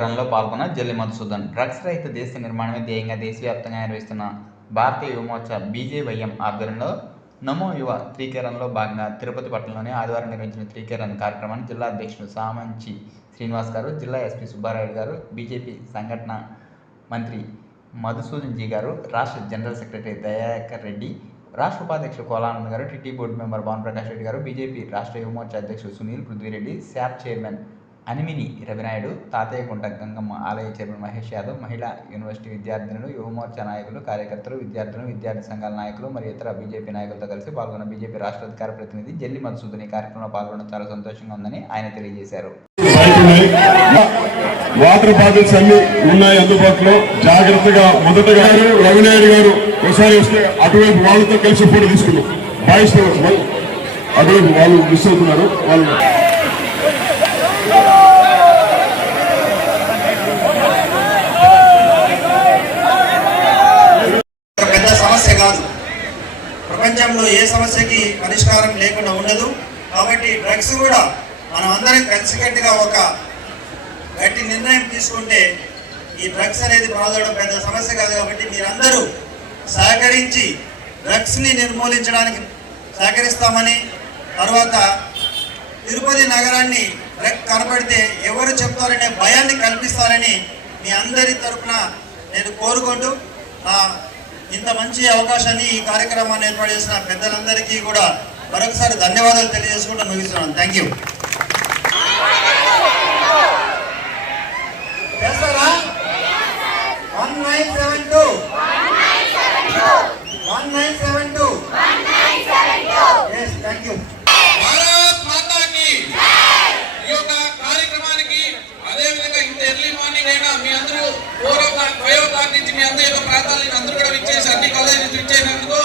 పాల్గొన్న జల్లి మధుసూదన్. డ్రగ్స్ రహిత దేశ నిర్మాణమే ధ్యేయంగా దేశవ్యాప్తంగా నిర్వహిస్తున్న భారతీయ యువమోర్చా బీజేవైఎం ఆధ్వర్యంలో నమో యువ త్రీకరణలో భాగంగా తిరుపతి పట్టణంలోని ఆదివారం నిర్వహించిన త్రీకరణ కార్యక్రమాన్ని జిల్లా అధ్యక్షుడు సామంచి శ్రీనివాస్ గారు జిల్లా ఎస్పీ సుబ్బారాయుడు గారు బీజేపీ సంఘటన మంత్రి మధుసూదన్ జీ గారు రాష్ట్ర జనరల్ సెక్రటరీ దయాకర్ రెడ్డి రాష్ట్ర ఉపాధ్యక్షుడు కోలానంద్ గారు TT board member Bhanuprakash Reddy గారు బీజేపీ రాష్ట్ర యువమోర్చా అధ్యక్షుడు సునీల్ పృథ్వీరెడ్డి శాప్ చైర్మన్ అనిమిని రవినాయుడు తాతయ్య కుంట గంగమ్మ ఆలయ చైర్మన్ మహేష్ యాదవ్ మహిళా యూనివర్సిటీ విద్యార్థినులు యువమోర్చా నాయకులు కార్యకర్తలు విద్యార్థులు విద్యార్థి సంఘాల నాయకులు మరియు ఇతర బీజేపీ నాయకులతో కలిసి పాల్గొన్న బీజేపీ రాష్ట్ర అధికార ప్రతినిధి జల్లి మధుసూదన్ ఈ కార్యక్రమంలో పాల్గొనడం చాలా సంతోషంగా ఉందని ఆయన తెలియజేశారు. వాటర్ బాటిల్స్ అన్ని ఉన్నాయి అందుబాటులో. జాగ్రత్తగా మొదటగా రవినాయుడు గారు ఒకసారి వస్తే అటువైపు వాళ్ళతో కలిసి ఫోటో తీసుకున్నాం బాయ్స్ అటువైపు వాళ్ళు మిస్ అవుతున్నారు. వాళ్ళు ఒక పెద్ద సమస్య కాదు ప్రపంచంలో ఏ సమస్యకి పరిష్కారం లేకుండా ఉండదు. కాబట్టి డ్రగ్స్ కూడా మనం అందరం కలిసికట్టుగా ఒక గట్టి నిర్ణయం తీసుకుంటే ఈ డ్రగ్స్ అనేది బాధడం పెద్ద సమస్య కాదు కాబట్టి మీరందరూ సహకరించి డ్రగ్స్ని నిర్మూలించడానికి సహకరిస్తామని తర్వాత తిరుపతి నగరాన్ని డ్రగ్ కనపడితే ఎవరు చెప్తారనే భయాన్ని కల్పిస్తారని మీ అందరి తరఫున నేను కోరుకుంటూ నా ఇంత మంచి అవకాశాన్ని ఈ కార్యక్రమాన్ని ఏర్పాటు చేసిన పెద్దలందరికీ కూడా మరొకసారి ధన్యవాదాలు తెలియజేసుకుంటూ ముగిస్తున్నాను. Thank you one nine seven two one nine seven two yes thank you Bharat మాతాకి ఈ యొక్క కార్యక్రమానికి అదే విధంగా ఇంత ఎర్లీ మార్నింగ్ అయినా మీ అందరూ four o'clock five o'clock నుంచి మీ అందరి అందరూ కూడా విచ్చేసి అన్ని కాలేజ్ నుంచి విచ్చేసినందుకు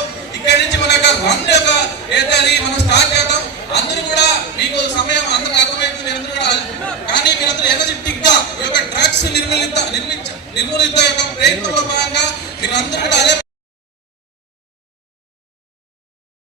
ఇక్కడి నుంచి మన యొక్క రన్ యొక్క ఏదైతే మనం స్టార్ట్ చేద్దాం అందరూ కూడా మీకు సమయం అందరికి అర్థమవుతుంది అందరూ కూడా కానీ మీరందరూ ఎనర్జెటిక్గా ఈ యొక్క డ్రగ్స్ నిర్మూలిత నిర్మించ నిర్మూలిత యొక్క ప్రయత్నంలో భాగంగా మీరు అందరూ కూడా అదే